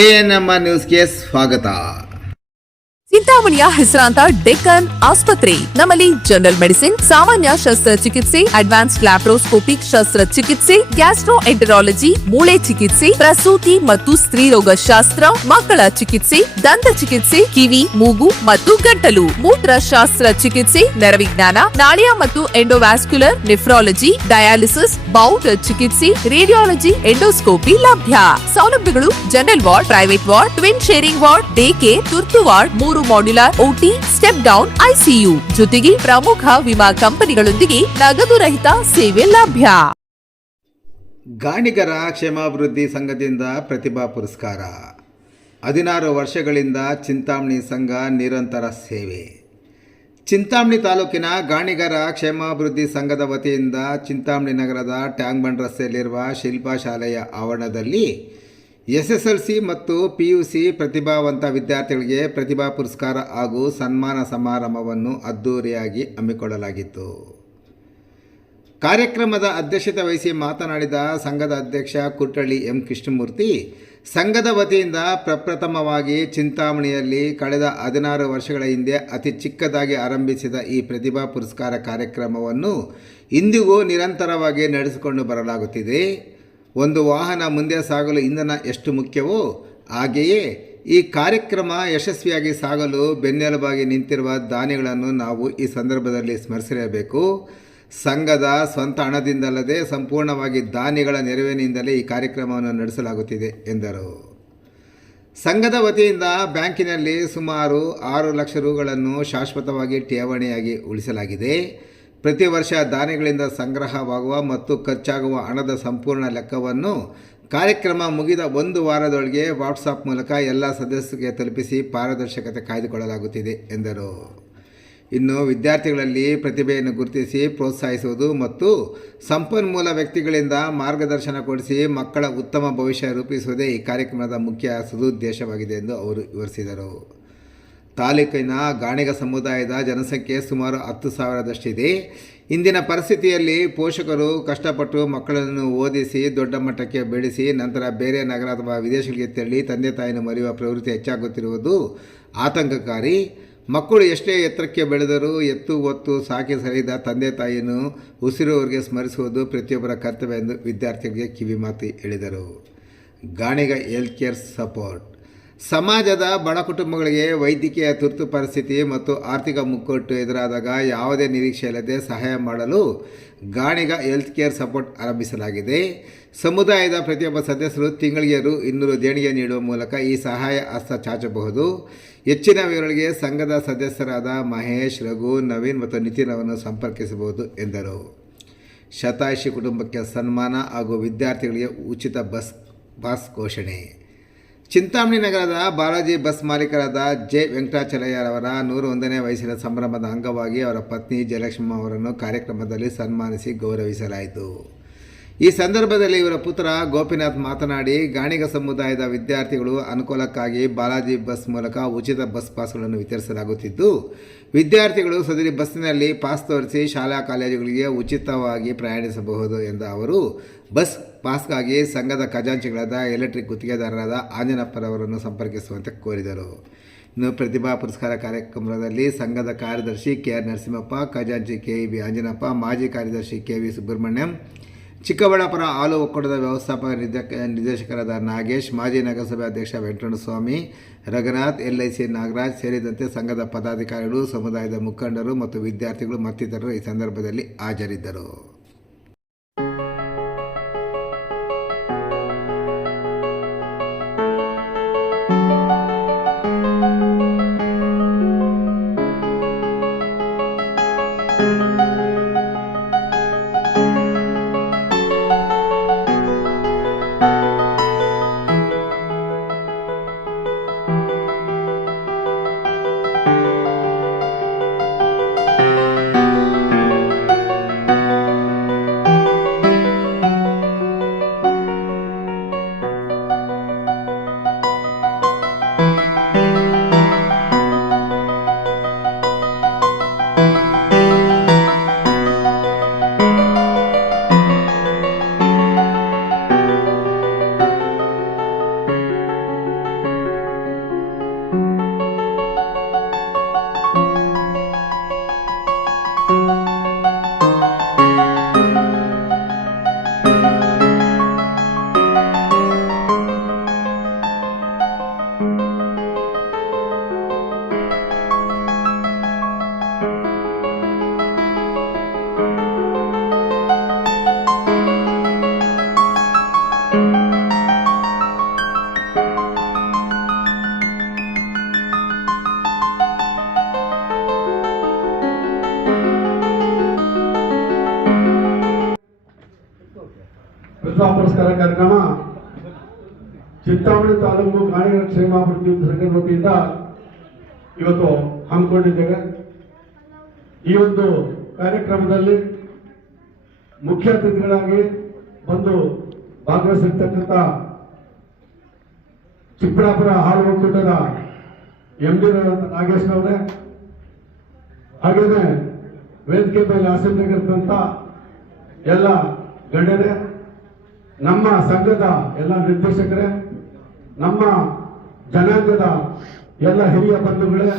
ANMR ನ್ಯೂಸ್ಗೆ ಸ್ವಾಗತ. ಚಿಂತಾಮಣಿಯ ಹೆಸರಾಂತ ಡೆಕ್ಕನ್ ಆಸ್ಪತ್ರೆ. ನಮ್ಮಲ್ಲಿ ಜನರಲ್ ಮೆಡಿಸಿನ್, ಸಾಮಾನ್ಯ ಶಸ್ತ್ರಚಿಕಿತ್ಸೆ, ಅಡ್ವಾನ್ಸ್ಡ್ ಲ್ಯಾಪ್ರೋಸ್ಕೋಪಿಕ್ ಶಸ್ತ್ರಚಿಕಿತ್ಸೆ, ಗ್ಯಾಸ್ಟ್ರೋಎಂಟರಾಲಜಿ, ಮೂಳೆ ಚಿಕಿತ್ಸೆ, ಪ್ರಸೂತಿ ಮತ್ತು ಸ್ತ್ರೀರೋಗ ಶಾಸ್ತ್ರ, ಮಕ್ಕಳ ಚಿಕಿತ್ಸೆ, ದಂತ ಚಿಕಿತ್ಸೆ, ಕಿವಿ, ಮೂಗು ಮತ್ತು ಗಂಟಲು, ಮೂತ್ರಶಾಸ್ತ್ರ ಚಿಕಿತ್ಸೆ, ನರವಿಜ್ಞಾನ, ನಾಳಿಯ ಮತ್ತು ಎಂಡೋವ್ಯಾಸ್ಕ್ಯುಲರ್, ನೆಫ್ರಾಲಜಿ, ಡಯಾಲಿಸಿಸ್, ಬೌಲ್ ಚಿಕಿತ್ಸೆ, ರೇಡಿಯಾಲಜಿ, ಎಂಡೋಸ್ಕೋಪಿ ಲಭ್ಯ. ಸೌಲಭ್ಯಗಳು: general ward, private ward, twin sharing ward, day care, ತುರ್ತು ward, 3 modular OT, step down ICU, ಜೊತೆಗೆ ಪ್ರಮುಖ ವಿಮಾ ಕಂಪನಿಗಳೊಂದಿಗೆ ನಗದು ರಹಿತ ಸೇವೆ ಲಭ್ಯ. ಗಾಣಿಗರ ಕ್ಷೇಮಾಭಿವೃದ್ಧಿ ಸಂಘದಿಂದ ಪ್ರತಿಭಾ ಪುರಸ್ಕಾರ. 16 ವರ್ಷಗಳಿಂದ ಚಿಂತಾಮಣಿ ಸಂಘ ನಿರಂತರ ಸೇವೆ. ಚಿಂತಾಮಣಿ ತಾಲೂಕಿನ ಗಾಣಿಗರ ಕ್ಷೇಮಾಭಿವೃದ್ಧಿ ಸಂಘದ ವತಿಯಿಂದ ಚಿಂತಾಮಣಿ ನಗರದ ಟ್ಯಾಂಕ್ ಬಂಡ್ ರಸ್ತೆಯಲ್ಲಿರುವ ಶಿಲ್ಪಾ ಶಾಲೆಯ ಆವರಣದಲ್ಲಿ ಎಸ್ಎಸ್ಎಲ್ಸಿ ಮತ್ತು ಪಿಯುಸಿ ಪ್ರತಿಭಾವಂತ ವಿದ್ಯಾರ್ಥಿಗಳಿಗೆ ಪ್ರತಿಭಾ ಪುರಸ್ಕಾರ ಹಾಗೂ ಸನ್ಮಾನ ಸಮಾರಂಭವನ್ನು ಅದ್ದೂರಿಯಾಗಿ ಹಮ್ಮಿಕೊಳ್ಳಲಾಗಿತ್ತು. ಕಾರ್ಯಕ್ರಮದ ಅಧ್ಯಕ್ಷತೆ ವಹಿಸಿ ಮಾತನಾಡಿದ ಸಂಘದ ಅಧ್ಯಕ್ಷ ಕುಟ್ಟಳ್ಳಿ ಎಂ ಕೃಷ್ಣಮೂರ್ತಿ, ಸಂಘದ ವತಿಯಿಂದ ಪ್ರಪ್ರಥಮವಾಗಿ ಚಿಂತಾಮಣಿಯಲ್ಲಿ ಕಳೆದ 16 ವರ್ಷಗಳ ಹಿಂದೆ ಅತಿ ಚಿಕ್ಕದಾಗಿ ಆರಂಭಿಸಿದ ಈ ಪ್ರತಿಭಾ ಪುರಸ್ಕಾರ ಕಾರ್ಯಕ್ರಮವನ್ನು ಇಂದಿಗೂ ನಿರಂತರವಾಗಿ ನಡೆಸಿಕೊಂಡು ಬರಲಾಗುತ್ತಿದೆ. ಒಂದು ವಾಹನ ಮುಂದೆ ಸಾಗಲು ಇಂಧನ ಎಷ್ಟು ಮುಖ್ಯವೋ ಹಾಗೆಯೇ ಈ ಕಾರ್ಯಕ್ರಮ ಯಶಸ್ವಿಯಾಗಿ ಸಾಗಲು ಬೆನ್ನೆಲುಬಾಗಿ ನಿಂತಿರುವ ದಾನಿಗಳನ್ನು ನಾವು ಈ ಸಂದರ್ಭದಲ್ಲಿ ಸ್ಮರಿಸಿರಬೇಕು. ಸಂಘದ ಸ್ವಂತ ಹಣದಿಂದಲ್ಲದೆ ಸಂಪೂರ್ಣವಾಗಿ ದಾನಿಗಳ ನೆರವಿನಿಂದಲೇ ಈ ಕಾರ್ಯಕ್ರಮವನ್ನು ನಡೆಸಲಾಗುತ್ತಿದೆ ಎಂದರು. ಸಂಘದ ವತಿಯಿಂದ ಬ್ಯಾಂಕಿನಲ್ಲಿ ಸುಮಾರು 6 ಲಕ್ಷ ರುಗಳನ್ನು ಶಾಶ್ವತವಾಗಿ ಠೇವಣಿಯಾಗಿ ಉಳಿಸಲಾಗಿದೆ. ಪ್ರತಿ ವರ್ಷ ದಾನಿಗಳಿಂದ ಸಂಗ್ರಹವಾಗುವ ಮತ್ತು ಖರ್ಚಾಗುವ ಹಣದ ಸಂಪೂರ್ಣ ಲೆಕ್ಕವನ್ನು ಕಾರ್ಯಕ್ರಮ ಮುಗಿದ 1 ವಾರದೊಳಗೆ ವಾಟ್ಸಾಪ್ ಮೂಲಕ ಎಲ್ಲ ಸದಸ್ಯರಿಗೆ ತಲುಪಿಸಿ ಪಾರದರ್ಶಕತೆ ಕಾಯ್ದುಕೊಳ್ಳಲಾಗುತ್ತಿದೆ ಎಂದರು. ಇನ್ನು ವಿದ್ಯಾರ್ಥಿಗಳಲ್ಲಿ ಪ್ರತಿಭೆಯನ್ನು ಗುರುತಿಸಿ ಪ್ರೋತ್ಸಾಹಿಸುವುದು ಮತ್ತು ಸಂಪನ್ಮೂಲ ವ್ಯಕ್ತಿಗಳಿಂದ ಮಾರ್ಗದರ್ಶನ ಕೊಡಿಸಿ ಮಕ್ಕಳ ಉತ್ತಮ ಭವಿಷ್ಯ ರೂಪಿಸುವುದೇ ಈ ಕಾರ್ಯಕ್ರಮದ ಮುಖ್ಯ ಸದುದ್ದೇಶವಾಗಿದೆ ಎಂದು ಅವರು ವಿವರಿಸಿದರು. ತಾಲೂಕಿನ ಗಾಣಿಗ ಸಮುದಾಯದ ಜನಸಂಖ್ಯೆ ಸುಮಾರು 10,000ದಷ್ಟಿದೆ. ಇಂದಿನ ಪರಿಸ್ಥಿತಿಯಲ್ಲಿ ಪೋಷಕರು ಕಷ್ಟಪಟ್ಟು ಮಕ್ಕಳನ್ನು ಓದಿಸಿ ದೊಡ್ಡ ಮಟ್ಟಕ್ಕೆ ಬೆಳೆಸಿ ನಂತರ ಬೇರೆ ನಗರ ಅಥವಾ ವಿದೇಶಗಳಿಗೆ ತೆರಳಿ ತಂದೆ ತಾಯಿಯನ್ನು ಮರೆಯುವ ಪ್ರವೃತ್ತಿ ಹೆಚ್ಚಾಗುತ್ತಿರುವುದು ಆತಂಕಕಾರಿ. ಮಕ್ಕಳು ಎಷ್ಟೇ ಎತ್ತರಕ್ಕೆ ಬೆಳೆದರೂ ಎತ್ತು ಹೊತ್ತು ಸಾಕಿ ಸರಿದ ತಂದೆ ತಾಯಿಯನ್ನು ಉಸಿರುವವರೆಗೆ ಸ್ಮರಿಸುವುದು ಪ್ರತಿಯೊಬ್ಬರ ಕರ್ತವ್ಯ ಎಂದು ವಿದ್ಯಾರ್ಥಿಗಳಿಗೆ ಕಿವಿಮಾತು ಹೇಳಿದರು. Ganiga health care support. ಸಮಾಜದ ಬಡ ಕುಟುಂಬಗಳಿಗೆ ವೈದ್ಯಕೀಯ ತುರ್ತು ಪರಿಸ್ಥಿತಿ ಮತ್ತು ಆರ್ಥಿಕ ಮುಗ್ಗಟ್ಟು ಎದುರಾದಾಗ ಯಾವುದೇ ನಿರೀಕ್ಷೆ ಇಲ್ಲದೆ ಸಹಾಯ ಮಾಡಲು ಗಾಣಿಗ ಹೆಲ್ತ್ ಕೇರ್ ಸಪೋರ್ಟ್ ಆರಂಭಿಸಲಾಗಿದೆ. ಸಮುದಾಯದ ಪ್ರತಿಯೊಬ್ಬ ಸದಸ್ಯರು ತಿಂಗಳಿಗೆ ರು200 ದೇಣಿಗೆ ನೀಡುವ ಮೂಲಕ ಈ ಸಹಾಯ ಹಸ್ತ ಚಾಚಬಹುದು. ಹೆಚ್ಚಿನ ವಿವರಗಳಿಗೆ ಸಂಘದ ಸದಸ್ಯರಾದ ಮಹೇಶ್, ರಘು, ನವೀನ್ ಮತ್ತು ನಿತಿನ್ ಅವರನ್ನು ಸಂಪರ್ಕಿಸಬಹುದು ಎಂದರು. ಶತಾಯುಷಿ ಕುಟುಂಬಕ್ಕೆ ಸನ್ಮಾನ ಹಾಗೂ ವಿದ್ಯಾರ್ಥಿಗಳಿಗೆ ಉಚಿತ ಪಾಸ್ ಘೋಷಣೆ. ಚಿಂತಾಮಣಿ ನಗರದ ಬಾಲಾಜಿ ಬಸ್ ಮಾಲೀಕರಾದ ಜೆ ವೆಂಕಟಾಚಲಯ್ಯರವರ 101ನೇ ವಯಸ್ಸಿನ ಸಂಭ್ರಮದ ಅಂಗವಾಗಿ ಅವರ ಪತ್ನಿ ಜಯಲಕ್ಷ್ಮಮ್ಮ ಅವರನ್ನು ಕಾರ್ಯಕ್ರಮದಲ್ಲಿ ಸನ್ಮಾನಿಸಿ ಗೌರವಿಸಲಾಯಿತು. ಈ ಸಂದರ್ಭದಲ್ಲಿ ಇವರ ಪುತ್ರ ಗೋಪಿನಾಥ್ ಮಾತನಾಡಿ, ಗಾಣಿಗ ಸಮುದಾಯದ ವಿದ್ಯಾರ್ಥಿಗಳು ಅನುಕೂಲಕ್ಕಾಗಿ ಬಾಲಾಜಿ ಬಸ್ ಮೂಲಕ ಉಚಿತ ಬಸ್ ಪಾಸ್ಗಳನ್ನು ವಿತರಿಸಲಾಗುತ್ತಿದ್ದು, ವಿದ್ಯಾರ್ಥಿಗಳು ಸದರಿ ಬಸ್ಸಿನಲ್ಲಿ ಪಾಸ್ ತೋರಿಸಿ ಶಾಲಾ ಕಾಲೇಜುಗಳಿಗೆ ಉಚಿತವಾಗಿ ಪ್ರಯಾಣಿಸಬಹುದು ಎಂದ ಅವರು, ಬಸ್ ಪಾಸ್ಗಾಗಿ ಸಂಘದ ಖಜಾಂಚಿಗಳಾದ ಎಲೆಕ್ಟ್ರಿಕ್ ಗುತ್ತಿಗೆದಾರರಾದ ಆಂಜನಪ್ಪರವರನ್ನು ಸಂಪರ್ಕಿಸುವಂತೆ ಕೋರಿದರು. ಇನ್ನು ಪ್ರತಿಭಾ ಪುರಸ್ಕಾರ ಕಾರ್ಯಕ್ರಮದಲ್ಲಿ ಸಂಘದ ಕಾರ್ಯದರ್ಶಿ ಕೆಆರ್ ನರಸಿಂಹಪ್ಪ, ಖಜಾಂಚಿ ಕೆಇಬಿ ಆಂಜನಪ್ಪ, ಮಾಜಿ ಕಾರ್ಯದರ್ಶಿ ಕೆವಿ ಸುಬ್ರಹ್ಮಣ್ಯಂ, ಚಿಕ್ಕಬಳ್ಳಾಪುರ ಹಾಲು ಒಕ್ಕೂಟದ ವ್ಯವಸ್ಥಾಪಕ ನಿರ್ದೇಶಕರಾದ ನಾಗೇಶ್, ಮಾಜಿ ನಗರಸಭೆ ಅಧ್ಯಕ್ಷ ವೆಂಕಟಸ್ವಾಮಿ, ರಘುನಾಥ್, ಎಲ್ಐಸಿ ನಾಗರಾಜ್ ಸೇರಿದಂತೆ ಸಂಘದ ಪದಾಧಿಕಾರಿಗಳು, ಸಮುದಾಯದ ಮುಖಂಡರು ಮತ್ತು ವಿದ್ಯಾರ್ಥಿಗಳು ಮತ್ತಿತರರು ಈ ಸಂದರ್ಭದಲ್ಲಿ ಹಾಜರಿದ್ದರು. ಕಾರ್ಯಕ್ರಮ ಚಿಂತಾಮಣಿ ತಾಲೂಕು ಗಾಣಿಗರ ಕ್ಷೇಮಾಭಿವೃದ್ಧಿ ಸಂಘದ ವತಿಯಿಂದ ಇವತ್ತು ಹಮ್ಮಿಕೊಂಡಿದ್ದೇವೆ. ಈ ಒಂದು ಕಾರ್ಯಕ್ರಮದಲ್ಲಿ ಮುಖ್ಯ ಅತಿಥಿಗಳಾಗಿ ಬಂದು ಭಾಗವಹಿಸಿರ್ತಕ್ಕಂಥ ಚಿಕ್ಕಬಳ್ಳಾಪುರ ಹಾಲು ಒಕ್ಕೂಟದ MD ನಾಗೇಶ್ ಅವರೇ, ಹಾಗೇನೆ ವೇದಿಕೆ ಮೇಲೆ ಆಸಕ್ತರಾಗಿರ್ತಂತ ಎಲ್ಲ ಗಣ್ಯರೇ, ನಮ್ಮ ಸಂಘದ ಎಲ್ಲ ನಿರ್ದೇಶಕರೇ, ನಮ್ಮ ಜನಾಂಗದ ಎಲ್ಲ ಹಿರಿಯ ಬಂಧುಗಳೇ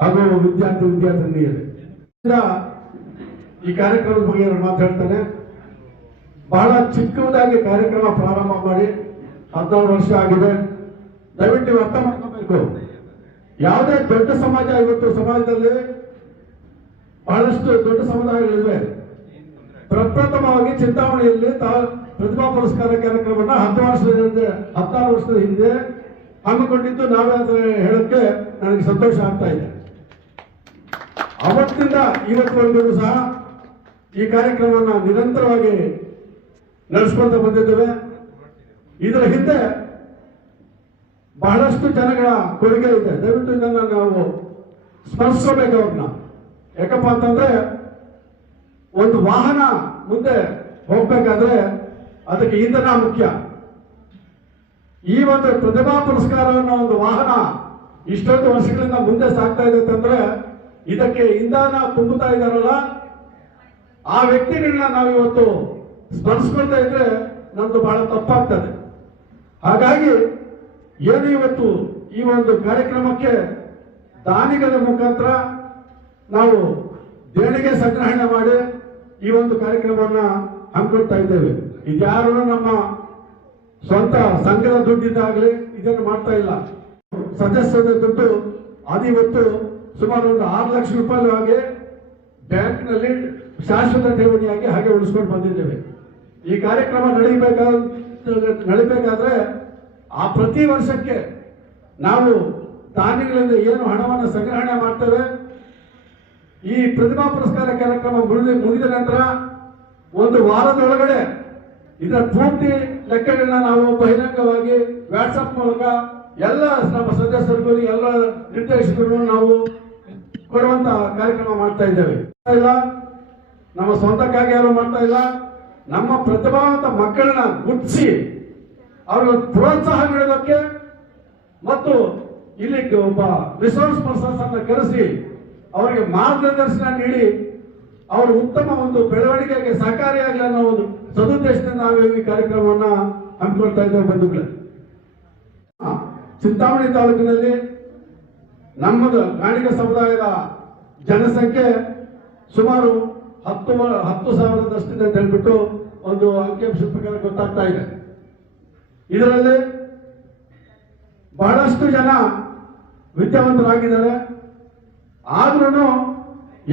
ಹಾಗೂ ವಿದ್ಯಾರ್ಥಿನಿಯರೇ, ಈ ಕಾರ್ಯಕ್ರಮದ ಬಗ್ಗೆ ಮಾತಾಡ್ತಾನೆ. ಬಹಳ ಚಿಕ್ಕದಾಗಿ ಕಾರ್ಯಕ್ರಮ ಪ್ರಾರಂಭ ಮಾಡಿ 14 ವರ್ಷ ಆಗಿದೆ. ದಯವಿಟ್ಟು ನೀವು ಅರ್ಥ ಮಾಡ್ಕೋಬೇಕು, ಯಾವುದೇ ದೊಡ್ಡ ಸಮಾಜ ಇವತ್ತು ಸಮಾಜದಲ್ಲಿ ಬಹಳಷ್ಟು ದೊಡ್ಡ ಸಮುದಾಯಗಳಿವೆ. ಪ್ರಪ್ರಥಮವಾಗಿ ಚಿಂತಾಮಣಿಯಲ್ಲಿ ಪ್ರತಿಭಾ ಪುರಸ್ಕಾರ ಕಾರ್ಯಕ್ರಮವನ್ನು 16 ವರ್ಷದ ಹಿಂದೆ ಹಮ್ಮಿಕೊಂಡಿದ್ದು ನಾವೇ ಅಂತ ಹೇಳಕ್ಕೆ ನನಗೆ ಸಂತೋಷ ಆಗ್ತಾ ಇದೆ. ಅವತ್ತಿಂದ ಇವತ್ತುವರೆಗೂ ಸಹ ಈ ಕಾರ್ಯಕ್ರಮವನ್ನು ನಿರಂತರವಾಗಿ ನಡೆಸ್ಕೊಳ್ತಾ ಬಂದಿದ್ದೇವೆ. ಇದರ ಹಿಂದೆ ಬಹಳಷ್ಟು ಜನಗಳ ಕೊಡುಗೆ ಇದೆ. ದಯವಿಟ್ಟು ಇದನ್ನು ನಾವು ಸ್ಮರಿಸಬೇಕು ಅವ್ರನ್ನ. ಯಾಕಪ್ಪ ಅಂತಂದ್ರೆ ಒಂದು ವಾಹನ ಮುಂದೆ ಹೋಗ್ಬೇಕಾದ್ರೆ ಅದಕ್ಕೆ ಇಂಧನ ಮುಖ್ಯ. ಈ ಒಂದು ಪ್ರತಿಭಾ ಪುರಸ್ಕಾರವನ್ನು ಒಂದು ವಾಹನ ಇಷ್ಟೊಂದು ವರ್ಷಗಳಿಂದ ಮುಂದೆ ಸಾಗ್ತಾ ಇದೆ ಅಂತಂದ್ರೆ ಇದಕ್ಕೆ ಇಂಧನ ತುಂಬುತ್ತಾ ಇದ್ದಾರಲ್ಲ ಆ ವ್ಯಕ್ತಿಗಳನ್ನ ನಾವು ಇವತ್ತು ಸ್ಮರಿಸ್ಕೊಳ್ತಾ ಇದ್ರೆ ನಮ್ದು ಬಹಳ ತಪ್ಪಾಗ್ತದೆ. ಹಾಗಾಗಿ ಏನು ಇವತ್ತು ಈ ಒಂದು ಕಾರ್ಯಕ್ರಮಕ್ಕೆ ದಾನಿಗಳ ಮುಖಾಂತರ ನಾವು ದೇಣಿಗೆ ಸಂಗ್ರಹಣೆ ಮಾಡಿ ಈ ಒಂದು ಕಾರ್ಯಕ್ರಮವನ್ನು ಹಮ್ಮಿಕೊಳ್ತಾ ಇದ್ದೇವೆ. ಇದ್ಯಾರು ನಮ್ಮ ಸ್ವಂತ ಸಂಘದ ದುಡ್ಡಿದ್ದಾಗಲಿ ಇದನ್ನು ಮಾಡ್ತಾ ಇಲ್ಲ. ಸದಸ್ಯರ ದುಡ್ಡು ಅದು ಇವತ್ತು ಸುಮಾರು ಒಂದು 6 ಲಕ್ಷ ರೂಪಾಯಿ ಹಾಗೆ ಬ್ಯಾಂಕ್ನಲ್ಲಿ ಶಾಶ್ವತ ಠೇವಣಿಯಾಗಿ ಹಾಗೆ ಉಳಿಸ್ಕೊಂಡು ಬಂದಿದ್ದೇವೆ. ಈ ಕಾರ್ಯಕ್ರಮ ನಡಿಬೇಕಾದ್ರೆ ಆ ಪ್ರತಿ ವರ್ಷಕ್ಕೆ ನಾವು ದಾನಿಗಳಿಂದ ಏನು ಹಣವನ್ನು ಸಂಗ್ರಹಣೆ ಮಾಡ್ತೇವೆ, ಈ ಪ್ರತಿಭಾ ಪುರಸ್ಕಾರ ಕಾರ್ಯಕ್ರಮ ಮುಗಿದ ನಂತರ ಒಂದು ವಾರದೊಳಗಡೆ ಇದರ ಪೂರ್ತಿ ಲೆಕ್ಕಗಳನ್ನ ನಾವು ಬಹಿರಂಗವಾಗಿ ವಾಟ್ಸಪ್ ಮೂಲಕ ಎಲ್ಲ ನಮ್ಮ ಸದಸ್ಯರಿಗೂ ಎಲ್ಲ ನಿರ್ದೇಶಕರು ನಾವು ಕೊಡುವಂತ ಕಾರ್ಯಕ್ರಮ ಮಾಡ್ತಾ ಇದ್ದೇವೆ. ಇಲ್ಲ ನಮ್ಮ ಸ್ವಂತಕ್ಕಾಗಿ ಯಾರು ಮಾಡ್ತಾ ಇಲ್ಲ, ನಮ್ಮ ಪ್ರತಿಭಾವಂತ ಮಕ್ಕಳನ್ನ ಗುರ್ತಿಸಿ ಅವ್ರಿಗೆ ಪ್ರೋತ್ಸಾಹ ನೀಡೋದಕ್ಕೆ ಮತ್ತು ಇಲ್ಲಿ ಒಬ್ಬ ರಿಸೋರ್ಸ್ ಪರ್ಸನ್ಸ್ ಅನ್ನ ಕರೆಸಿ ಅವರಿಗೆ ಮಾರ್ಗದರ್ಶನ ನೀಡಿ ಅವರ ಉತ್ತಮ ಒಂದು ಬೆಳವಣಿಗೆಗೆ ಸಹಕಾರಿಯಾಗಲಿ ಅನ್ನೋ ಒಂದು ಸದುದ್ದೇಶದಿಂದ ನಾವು ಈ ಕಾರ್ಯಕ್ರಮವನ್ನ ಹಮ್ಮಿಕೊಳ್ತಾ ಇದ್ದೇವೆ. ಬಂಧುಗಳೇ, ಚಿಂತಾಮಣಿ ತಾಲೂಕಿನಲ್ಲಿ ನಮ್ಮದು ಗಾಣಿಗ ಸಮುದಾಯದ ಜನಸಂಖ್ಯೆ ಸುಮಾರು 10,000ದಷ್ಟಿದೆ ಅಂತ ಹೇಳ್ಬಿಟ್ಟು ಒಂದು ಅಂಕಿಅಂಶದ ಪ್ರಕಾರ ಗೊತ್ತಾಗ್ತಾ ಇದೆ. ಇದರಲ್ಲಿ ಬಹಳಷ್ಟು ಜನ ವಿದ್ಯಾವಂತರಾಗಿದ್ದಾರೆ. ಆದ್ರೂ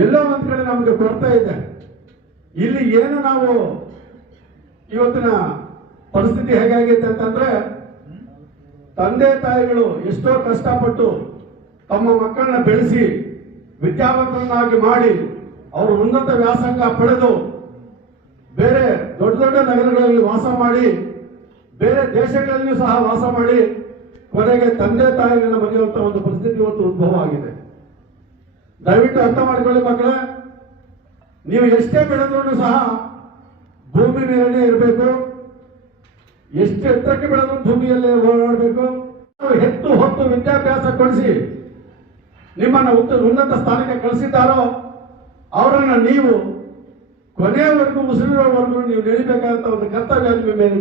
ಎಲ್ಲೋ ಒಂದ್ ಕಡೆ ನಮಗೆ ಕೊರತೆ ಇದೆ. ಇಲ್ಲಿ ಏನು ನಾವು ಇವತ್ತಿನ ಪರಿಸ್ಥಿತಿ ಹೇಗಾಗೈತೆ ಅಂತಂದ್ರೆ, ತಂದೆ ತಾಯಿಗಳು ಎಷ್ಟೋ ಕಷ್ಟಪಟ್ಟು ತಮ್ಮ ಮಕ್ಕಳನ್ನ ಬೆಳೆಸಿ ವಿದ್ಯಾವಂತರನ್ನಾಗಿ ಮಾಡಿ ಅವರು ಉನ್ನತ ವ್ಯಾಸಂಗ ಪಡೆದು ಬೇರೆ ದೊಡ್ಡ ದೊಡ್ಡ ನಗರಗಳಲ್ಲಿ ವಾಸ ಮಾಡಿ ಬೇರೆ ದೇಶಗಳಲ್ಲಿಯೂ ಸಹ ವಾಸ ಮಾಡಿ ಕೊನೆಗೆ ತಂದೆ ತಾಯಿಗಳನ್ನ ಮರೆಯುವಂತ ಒಂದು ಪರಿಸ್ಥಿತಿ ಇವತ್ತು ಉದ್ಭವ ಆಗಿದೆ. ದಯವಿಟ್ಟು ಅರ್ಥ ಮಾಡಿಕೊಳ್ಳಿ ಮಕ್ಕಳೇ, ನೀವು ಎಷ್ಟೇ ಬೆಳೆದ್ರೂ ಸಹ ಭೂಮಿ ಮೇಲೇ ಇರಬೇಕು. ಎಷ್ಟು ಎತ್ತರಕ್ಕೆ ಬೆಳೆದ್ರು ಭೂಮಿಯಲ್ಲೇ ಓಡಾಡಬೇಕು. ಹೆತ್ತು ಹೊತ್ತು ವಿದ್ಯಾಭ್ಯಾಸ ಕೊಡಿಸಿ ನಿಮ್ಮನ್ನು ಉನ್ನತ ಸ್ಥಾನಕ್ಕೆ ಕಳಿಸಿದ್ದಾರೋ ಅವರನ್ನ ನೀವು ಕೊನೆಯವರೆಗೂ ಉಸಿರಿರೋವರೆಗೂ ನೀವು ನೆಳಿಬೇಕಾದಂತ ಒಂದು ಕರ್ತವ್ಯ ನಿಮ್ಮ ಮೇಲೆ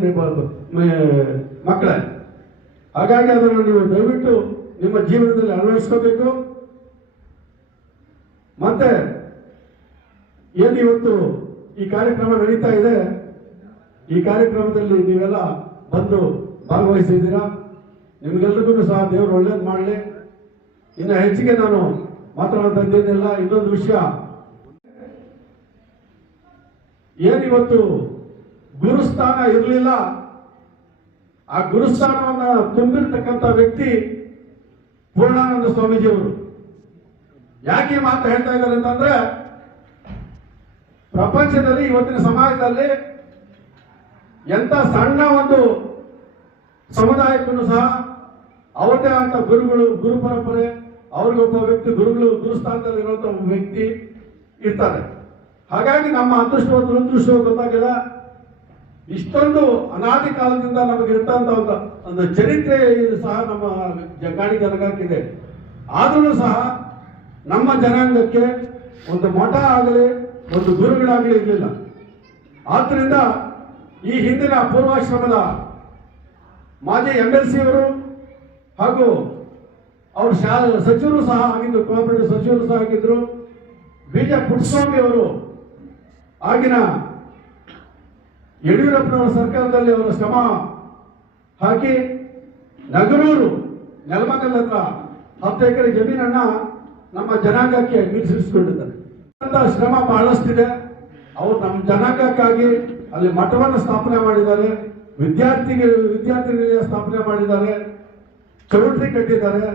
ಮಕ್ಕಳೇ. ಹಾಗಾಗಿ ಅದನ್ನು ನೀವು ದಯವಿಟ್ಟು ನಿಮ್ಮ ಜೀವನದಲ್ಲಿ ಅಳವಡಿಸ್ಕೋಬೇಕು. ಮತ್ತೆ ಏನು ಇವತ್ತು ಈ ಕಾರ್ಯಕ್ರಮ ನಡೀತಾ ಇದೆ, ಈ ಕಾರ್ಯಕ್ರಮದಲ್ಲಿ ನೀವೆಲ್ಲ ಬಂದು ಭಾಗವಹಿಸಿದ್ದೀರಾ. ನಿಮ್ಗೆಲ್ರಿಗೂ ಸಹ ದೇವರು ಒಳ್ಳೇದು ಮಾಡಲಿ. ಇನ್ನು ಹೆಚ್ಚಿಗೆ ನಾನು ಮಾತಾಡೋದೇನಿಲ್ಲ. ಇನ್ನೊಂದು ವಿಷಯ, ಏನಿವತ್ತು ಗುರುಸ್ಥಾನ ಇರಲಿಲ್ಲ, ಆ ಗುರುಸ್ಥಾನವನ್ನ ತುಂಬಿರ್ತಕ್ಕಂಥ ವ್ಯಕ್ತಿ ಪೂರ್ಣಾನಂದ ಸ್ವಾಮೀಜಿಯವರು. ಯಾಕೆ ಮಾತು ಹೇಳ್ತಾ ಇದ್ದಾರೆ ಅಂತಂದ್ರೆ, ಪ್ರಪಂಚದಲ್ಲಿ ಇವತ್ತಿನ ಸಮಾಜದಲ್ಲಿ ಎಂಥ ಸಣ್ಣ ಒಂದು ಸಮುದಾಯಕ್ಕೂ ಸಹ ಅವರದೇ ಆದಂಥ ಗುರುಗಳು, ಗುರು ಪರಂಪರೆ, ಅವ್ರಿಗೊಬ್ಬ ವ್ಯಕ್ತಿ ಗುರುಸ್ಥಾನದಲ್ಲಿ ಇರುವಂಥ ಒಬ್ಬ ವ್ಯಕ್ತಿ ಇರ್ತಾರೆ. ಹಾಗಾಗಿ ನಮ್ಮ ಅದೃಷ್ಟವೋ ದುರದೃಷ್ಟವೋ ಗೊತ್ತಾಗಿಲ್ಲ, ಇಷ್ಟೊಂದು ಅನಾದಿ ಕಾಲದಿಂದ ನಮಗೆ ಇರ್ತಂತ ಒಂದು ಚರಿತ್ರೆ ಸಹ ನಮ್ಮ ಗಾಡಿ ಜನಾಂಗಕ್ಕಿದೆ. ಆದರೂ ಸಹ ನಮ್ಮ ಜನಾಂಗಕ್ಕೆ ಒಂದು ಮಠ ಆಗಲಿ ಒಂದು ಗುರುಗಳಾಗಲಿ ಇರಲಿಲ್ಲ. ಆದ್ದರಿಂದ ಈ ಹಿಂದಿನ ಪೂರ್ವಾಶ್ರಮದ ಮಾಜಿ MLC ಅವರು ಹಾಗೂ ಅವರು ಸಚಿವರು ಸಹ ಆಗಿದ್ದು, ಕೋಆಪರೇಟಿವ್ ಸಚಿವರು ಸಹ ಆಗಿದ್ರು. BJ ಪುಟ್ಟಸ್ವಾಮಿ ಅವರು ಆಗಿನ ಯಡಿಯೂರಪ್ಪನವರ ಸರ್ಕಾರದಲ್ಲಿ ಅವರ ಶ್ರಮ ಹಾಕಿ ನಗರೂರು ನೆಲಮಂಗಲ ಹತ್ರ 10 ಎಕರೆ ಜಮೀನನ್ನ ನಮ್ಮ ಜನಾಂಗಕ್ಕೆ ಮೀಸಲಿಸಿಕೊಂಡಿದ್ದಾರೆ. ಶ್ರಮ ಬಹಳಷ್ಟಿದೆ. ಅವರು ನಮ್ಮ ಜನಾಂಗಕ್ಕಾಗಿ ಅಲ್ಲಿ ಮಠವನ್ನು ಸ್ಥಾಪನೆ ಮಾಡಿದ್ದಾರೆ, ವಿದ್ಯಾರ್ಥಿ ನಿಲಯ ಸ್ಥಾಪನೆ ಮಾಡಿದ್ದಾರೆ, ಚೌಲ್ಟ್ರಿ ಕಟ್ಟಿದ್ದಾರೆ.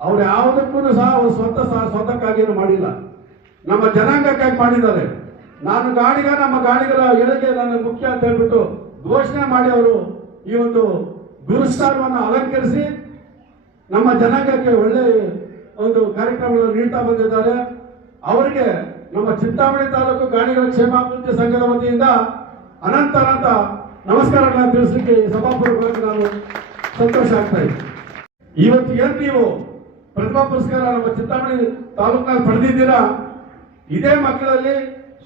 ಅವ್ರು ಯಾವುದಕ್ಕೂ ಸಹ ಅವರು ಸ್ವಂತಕ್ಕಾಗೇನು ಮಾಡಿಲ್ಲ, ನಮ್ಮ ಜನಾಂಗಕ್ಕಾಗಿ ಮಾಡಿದ್ದಾರೆ. ನಮ್ಮ ಗಾಡಿಗಳ ಏಳಿಗೆ ನನ್ನ ಮುಖ್ಯ ಅಂತ ಹೇಳ್ಬಿಟ್ಟು ಘೋಷಣೆ ಮಾಡಿ ಅವರು ಈ ಒಂದು ಗುರುಸ್ಥಾನವನ್ನು ಅಲಂಕರಿಸಿ ನಮ್ಮ ಜನಾಂಗಕ್ಕೆ ಒಳ್ಳೆ ಒಂದು ಕಾರ್ಯಕ್ರಮಗಳನ್ನು ನೀಡ್ತಾ ಬಂದಿದ್ದಾರೆ. ಅವರಿಗೆ ನಮ್ಮ ಚಿಂತಾಮಣಿ ತಾಲೂಕು ಗಾಣಿಗಳ ಕ್ಷೇಮಾಭಿವೃದ್ಧಿ ಸಂಘದ ವತಿಯಿಂದ ಅನಂತ ನಮಸ್ಕಾರಗಳನ್ನು ತಿಳಿಸಲಿಕ್ಕೆ ಸಭಾಪೂರ್ವಕವಾಗಿ ನಾನು ಸಂತೋಷ ಆಗ್ತಾ ಇದೆ. ಇವತ್ತು ಏನು ನೀವು ಪ್ರತಿಭಾ ಪುರಸ್ಕಾರ ನಮ್ಮ ಚಿಂತಾಮಣಿ ತಾಲೂಕಿನಲ್ಲಿ ಪಡೆದಿದ್ದೀರಾ, ಇದೇ ಮಕ್ಕಳಲ್ಲಿ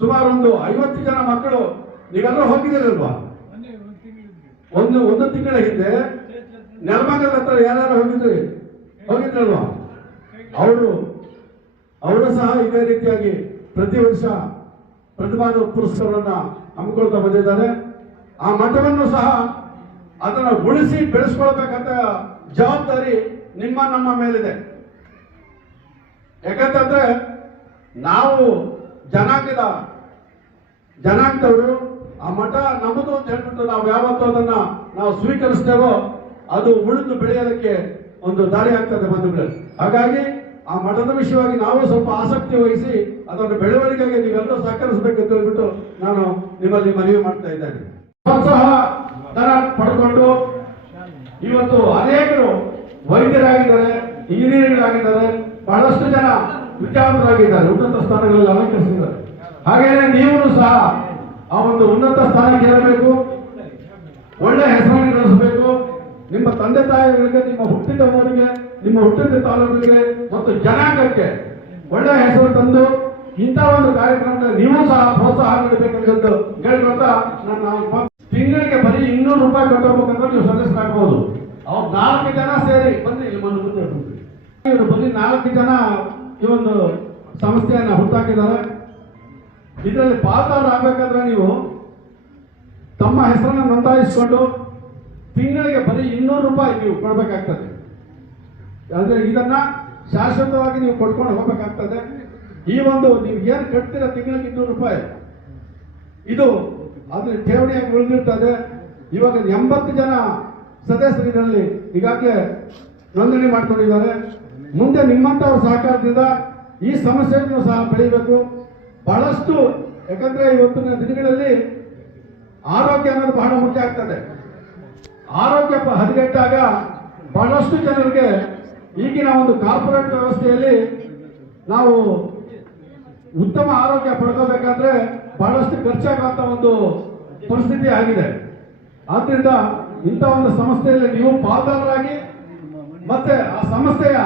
ಸುಮಾರು ಒಂದು 50 ಜನ ಮಕ್ಕಳು ನೀವೆಲ್ಲರೂ ಹೋಗಿದ್ದೀರಲ್ವಾ? ಒಂದು ತಿಂಗಳ ಹಿಂದೆ ನೆಲಮಂಗಲ ಹತ್ರ ಯಾರ್ಯಾರು ಹೋಗಿದ್ರಲ್ವಾ? ಅವರು ಸಹ ಇದೇ ರೀತಿಯಾಗಿ ಪ್ರತಿ ವರ್ಷ ಪ್ರತಿಭಾ ಪುರಸ್ಕಾರವನ್ನ ಹಮ್ಮಿಕೊಳ್ತಾ ಬಂದಿದ್ದಾರೆ. ಆ ಮಠವನ್ನು ಸಹ ಅದನ್ನು ಉಳಿಸಿ ಬೆಳೆಸ್ಕೊಳ್ಬೇಕಂತ ಜವಾಬ್ದಾರಿ ನಮ್ಮ ಮೇಲಿದೆ. ಯಾಕಂತಂದ್ರೆ ನಾವು ಜನಾಂಗದವರು ಆ ಮಠ ನಮ್ಮದು ಅಂತ ಹೇಳ್ಬಿಟ್ಟು ನಾವು ಯಾವತ್ತೂ ಅದನ್ನ ನಾವು ಸ್ವೀಕರಿಸ್ತೇವೋ ಅದು ಉಳಿದು ಬೆಳೆಯೋದಕ್ಕೆ ಒಂದು ದಾರಿ ಆಗ್ತದೆ ಬಂಧುಗಳು. ಹಾಗಾಗಿ ಆ ಮಠದ ವಿಷಯವಾಗಿ ನಾವು ಸ್ವಲ್ಪ ಆಸಕ್ತಿ ವಹಿಸಿ ಅದನ್ನು ಬೆಳವಣಿಗೆಗೆ ನೀವೆಲ್ಲರೂ ಸಹಕರಿಸಬೇಕಂತ ಹೇಳ್ಬಿಟ್ಟು ನಾನು ನಿಮ್ಮಲ್ಲಿ ಮನವಿ ಮಾಡ್ತಾ ಇದ್ದೇನೆ. ಪ್ರೋತ್ಸಾಹ ಧನ ಪಡ್ಕೊಂಡು ಇವತ್ತು ಅನೇಕರು ವೈದ್ಯರಾಗಿದ್ದಾರೆ, ಇಂಜಿನಿಯರ್ಗಳಾಗಿದ್ದಾರೆ, ಬಹಳಷ್ಟು ಜನ ವಿದ್ಯಾವಂತರಾಗಿದ್ದಾರೆ, ಉನ್ನತ ಸ್ಥಾನಗಳಲ್ಲಿ ಅಲಂಕರಿಸಿದ್ದಾರೆ. ಹಾಗೇನೆ ನೀವು ಸಹ ಆ ಒಂದು ಉನ್ನತ ಸ್ಥಾನಕ್ಕೆ ಏರಬೇಕು, ಒಳ್ಳೆ ಹೆಸರನ್ನು ಗಳಿಸಬೇಕು. ನಿಮ್ಮ ತಂದೆ ತಾಯಿಗಳಿಗೆ, ನಿಮ್ಮ ಹುಟ್ಟಿದ ಊರಿಗೆ, ನಿಮ್ಮ ಹುಟ್ಟಿದ ತಾಲೂಕಿಗೆ ಮತ್ತು ಜನಾಂಗಕ್ಕೆ ಒಳ್ಳೆ ಹೆಸರು ತಂದು ಇಂಥ ಒಂದು ಕಾರ್ಯಕ್ರಮದಲ್ಲಿ ನೀವು ಸಹ ಪ್ರೋತ್ಸಾಹ ನೀಡಬೇಕಂತ ಹೇಳ್ಕೊಂತ ನಾನು ತಿಂಗಳಿಗೆ ಬರೀ 200 ರೂಪಾಯಿ ಕಟ್ಟೋಬೇಕಂದ್ರೆ ನೀವು ಸದಸ್ಯರಾಗಬಹುದು. ಅವ್ರು 4 ಜನ ಸೇರಿ ಬನ್ನಿ, ಇವರು ಬರೀ 4 ಜನ ಈ ಒಂದು ಸಂಸ್ಥೆಯನ್ನ ಹುಟ್ಟಾಕಿದ್ದಾರೆ. ಇದರಲ್ಲಿ ಪಾಲ್ದಾರರಾಗಬೇಕಾದ್ರೆ ನೀವು ತಮ್ಮ ಹೆಸರನ್ನು ನೋಂದಾಯಿಸಿಕೊಂಡು ತಿಂಗಳಿಗೆ ಬರೀ 200 ರೂಪಾಯಿ ನೀವು ಕೊಡಬೇಕಾಗ್ತದೆ. ಅಂದ್ರೆ ಇದನ್ನ ಶಾಶ್ವತವಾಗಿ ನೀವು ಕೊಡ್ಕೊಂಡು ಹೋಗ್ಬೇಕಾಗ್ತದೆ. ಈ ಒಂದು ನೀವು ಏನು ಕಟ್ತೀರ ತಿಂಗಳಿಗೆ 200 ರೂಪಾಯಿ, ಇದು ಅದ್ರ ಠೇವಣಿಯಾಗಿ ಉಳಿದಿರ್ತದೆ. ಇವಾಗ 80 ಜನ ಸದಸ್ಯರು ಇದರಲ್ಲಿ ಈಗಾಗಲೇ ನೋಂದಣಿ ಮಾಡ್ಕೊಂಡಿದ್ದಾರೆ. ಮುಂದೆ ನಿಮ್ಮಂತವ್ರ ಸಹಕಾರದಿಂದ ಈ ಸಮಸ್ಯೆಯನ್ನು ಸಹ ಬೆಳೀಬೇಕು ಬಹಳಷ್ಟು. ಯಾಕಂದ್ರೆ ಇವತ್ತಿನ ದಿನಗಳಲ್ಲಿ ಆರೋಗ್ಯ ಅನ್ನೋದು ಬಹಳ ಮುಖ್ಯ ಆಗ್ತದೆ. ಆರೋಗ್ಯ ಹದಗೆಟ್ಟಾಗ ಬಹಳಷ್ಟು ಜನರಿಗೆ ಈಗಿನ ಒಂದು ಕಾರ್ಪೊರೇಟ್ ವ್ಯವಸ್ಥೆಯಲ್ಲಿ ನಾವು ಉತ್ತಮ ಆರೋಗ್ಯ ಪಡ್ಕೋಬೇಕಾದ್ರೆ ಬಹಳಷ್ಟು ಖರ್ಚಾಗುವಂತ ಒಂದು ಪರಿಸ್ಥಿತಿ ಆಗಿದೆ. ಆದ್ರಿಂದ ಇಂಥ ಒಂದು ಸಂಸ್ಥೆಯಲ್ಲಿ ನೀವು ಪಾಲ್ದಾರರಾಗಿ ಮತ್ತೆ ಆ ಸಂಸ್ಥೆಯ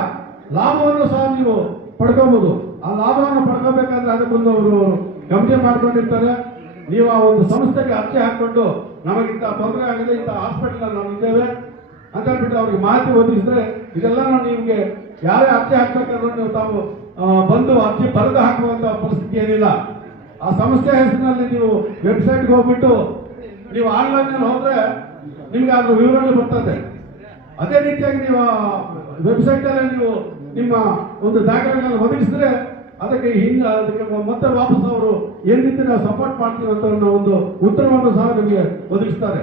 ಲಾಭವನ್ನು ಸಹ ನೀವು ಪಡ್ಕೋಬಹುದು. ಆ ಲಾಭವನ್ನು ಪಡ್ಕೋಬೇಕಾದ್ರೆ ಅದಕ್ಕೊಂದು ಅವರು ಗಮನ ಮಾಡ್ಕೊಂಡಿರ್ತಾರೆ. ನೀವು ಆ ಒಂದು ಸಂಸ್ಥೆಗೆ ಅರ್ಜಿ ಹಾಕೊಂಡು ನಮಗಿಂತ ತೊಂದರೆ ಆಗಿದೆ, ಇಂಥ ಹಾಸ್ಪಿಟಲ್ ನಾವು ಇದ್ದೇವೆ ಅಂತ ಹೇಳ್ಬಿಟ್ಟು ಅವ್ರಿಗೆ ಮಾಹಿತಿ ಒದಗಿಸಿದ್ರೆ ಇದೆಲ್ಲ ನಿಮಗೆ ಯಾರೇ ಅರ್ಜಿ ಹಾಕ್ಬೇಕಾದ್ರೂ ನೀವು ತಾವು ಬಂದು ಅರ್ಜಿ ಬರೆದು ಹಾಕುವಂತ ಪರಿಸ್ಥಿತಿ ಏನಿಲ್ಲ. ಆ ಸಂಸ್ಥೆ ಹೆಸರಿನಲ್ಲಿ ನೀವು ವೆಬ್ಸೈಟ್ಗೆ ಹೋಗ್ಬಿಟ್ಟು ನೀವು ಆನ್ಲೈನ್ ಹೋದ್ರೆ ನಿಮ್ಗೆ ಅದ್ರ ವಿವರಣೆ ಬರ್ತದೆ. ಅದೇ ರೀತಿಯಾಗಿ ನೀವು ವೆಬ್ಸೈಟ್ ಅಲ್ಲಿ ನೀವು ನಿಮ್ಮ ಒಂದು ದಾಖಲೆಗಳನ್ನು ಒದಗಿಸಿದ್ರೆ ಅದಕ್ಕೆ ಮತ್ತೆ ವಾಪಸ್ ಅವರು ಏನ್ ರೀತಿ ನಾವು ಸಪೋರ್ಟ್ ಮಾಡ್ತೀವಿ ಅಂತ ಒಂದು ಉತ್ತರವನ್ನು ಸಹ ನಿಮಗೆ ಒದಗಿಸ್ತಾರೆ.